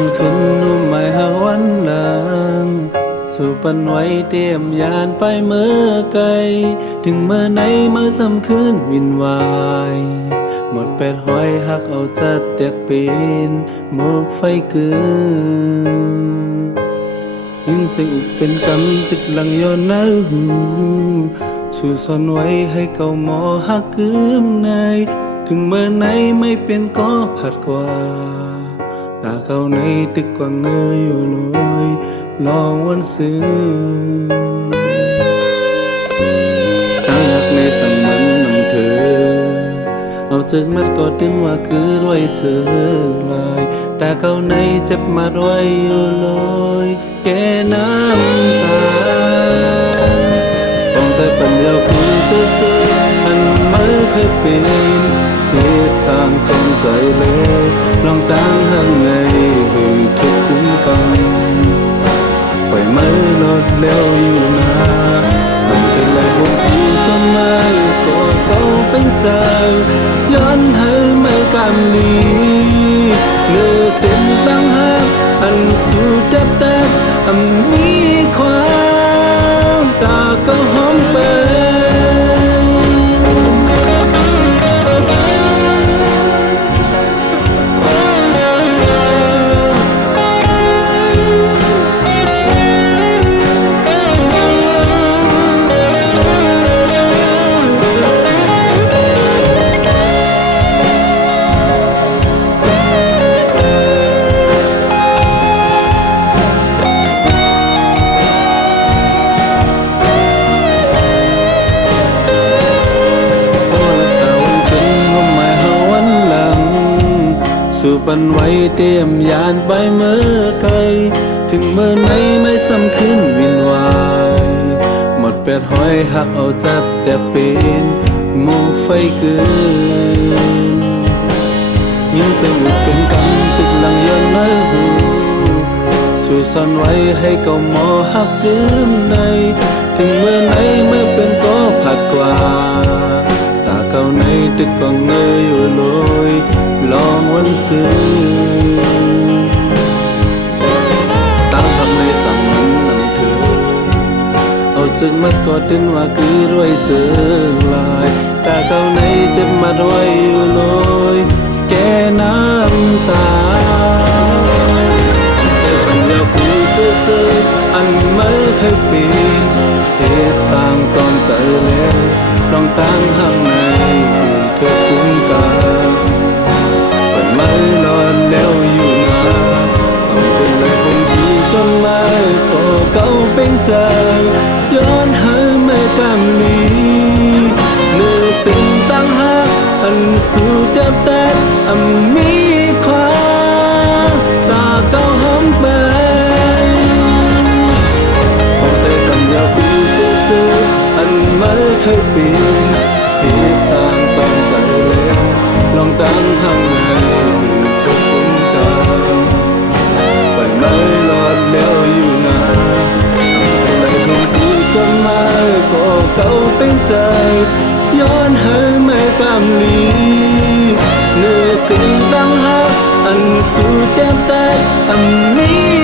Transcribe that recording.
วันขึ้นนุ่มไม่หาวันหลังสู่ปันไว้เตรียมยานไปเมื่อไกลถึงเมื่อไหนเมื่อสำคืนวินวายหมดเป็ดหอยหักเอาจัดเด็กปีนหมกไฟเกือยินเสียงอุกเป็นกำติดหลังย้อนหน้าหูสู่ซ่อนไว้ให้เก่าหมอหักกืมในถึงเมื่อไหนไม่เป็นก็ผัดกว่าตาเก่าในตึกกว่าเงยอยู่เลยลองวันซื้อตั้งหักในสังมันนำเธอเอาจึกมัดก็ดึงว่าคือรวยเจอลายแต่เก่าในเจ็บมัดไว้อยู่เลยแก่น้ำตาต้องใจปัญญาคุณเจออันไม่เคยเป็นเหตุสร้างจนใจเลยลองตั้งข้างในหือทุกคุ้มกันปล่อยมือลดเร็วอยู่นะทำเป็นไรผมอยู่จนไม่ก็เก่าเป็นใจย้อนให้ไม่กำลีเนื้อเส้นตั้งหักอันสู้แทบอันมีความตาก็หอมไปสู่ปันไว้เตรียมยานไปเมื่อไกลถึงเมื่อไหนไม่ซ้ำคืนวินวายหมดเป็ดหอยหักเอาจัดแต่เป็นหมกไฟเกินยินเสียงอุกเป็นกำติดหลังย้อนน้าหูสู่ซ่อนไว้ให้เก่าหมอหักกืมในถึงเมื่อไหนเมื่อเป็นก็ผัดกว่าตาเก่าในตึกก็เงยอยู่ลอยลองวันซื้อตั้งทำในสั่งมันนำเธอเอาจึงมัดก็ดึงว่าคือรวยเจอลายตาเก่าในเจ็บมัดไว้อยู่ลอยแก่น้ำตาแต่ปัญญากูเจออันไม่เคยเปลี่ยนเหตุสร้างจนใจแล้วลองตั้งห้างในเธอคุ้มกันไม่นอนแนวอยู่นะทำเป็นไรผมอยู่จนไม่ก็เก่าเป็นใจย้อนหาไม่กำลีเนื้อสิ่งตั้งหักอันสู้แทบอันมีความตาเก่าหอมไปเอาใจปัญญากูเจออันไม่เคยเปลี่ยนที่สร้างจนใจแล้วลองตั้งข้างในเขาเป็นใจย้อนให้ไม่กำลีเนื้อสิ่งตั้งหักอันสู้แทบอันนี้